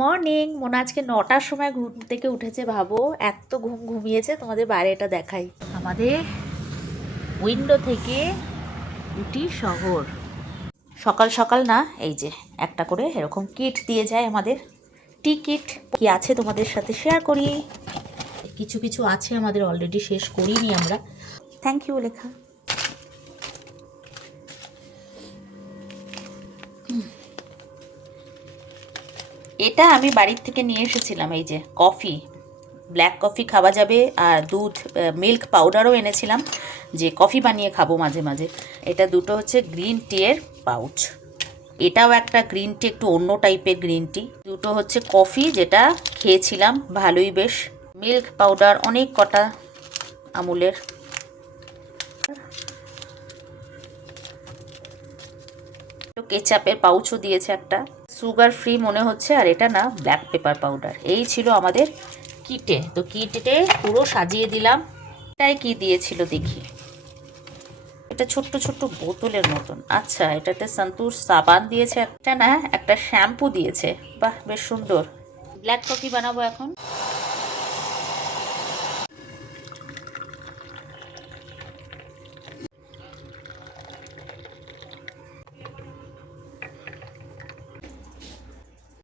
Morning. Mona আজকে 9টার সময় ঘুম থেকে উঠেছে। ভাবো এত ঘুমিয়েছে। তোমাদের বাইরেটা দেখাই, আমাদের উইন্ডো থেকে উটি শহর। সকাল সকাল না, এই যে একটা করে এরকম কিট দিয়ে যায় আমাদের, টিকিট। কি আছে তোমাদের সাথে শেয়ার করি। কিছু কিছু আছে আমাদের, অলরেডি শেষ করিনি আমরা। থ্যাংক ইউ লেখা। এটা আমি বাড়ির থেকে নিয়ে এসেছিলাম। এই যে কফি, ব্ল্যাক কফি খাওয়া যাবে, আর দুধ, মিল্ক পাউডারও এনেছিলাম যে কফি বানিয়ে খাবো মাঝে মাঝে। এটা দুটো হচ্ছে গ্রিন টি এর পাউচ, এটাও একটা গ্রিন টি, একটু অন্য টাইপের গ্রিন টি। দুটো হচ্ছে কফি, যেটা খেয়েছিলাম ভালোই বেশ। মিল্ক পাউডার অনেক কটা আমুলের। কেচাপের পাউচও দিয়েছে একটা, সুগার ফ্রি মনে হচ্ছে। আর এটা না, ব্ল্যাক পেপার পাউডার। এই ছিল আমাদের কিটে। তো কিটে পুরো সাজিয়ে দিলাম। এটাই কি দিয়েছিল দেখি, এটা ছোট্ট ছোট্ট বোতলের মতন। আচ্ছা, এটাতে সন্তুর সাবান দিয়েছে একটা, না একটা শ্যাম্পু দিয়েছে। বাহ, বেশ সুন্দর। ব্ল্যাক কফি বানাবো এখন।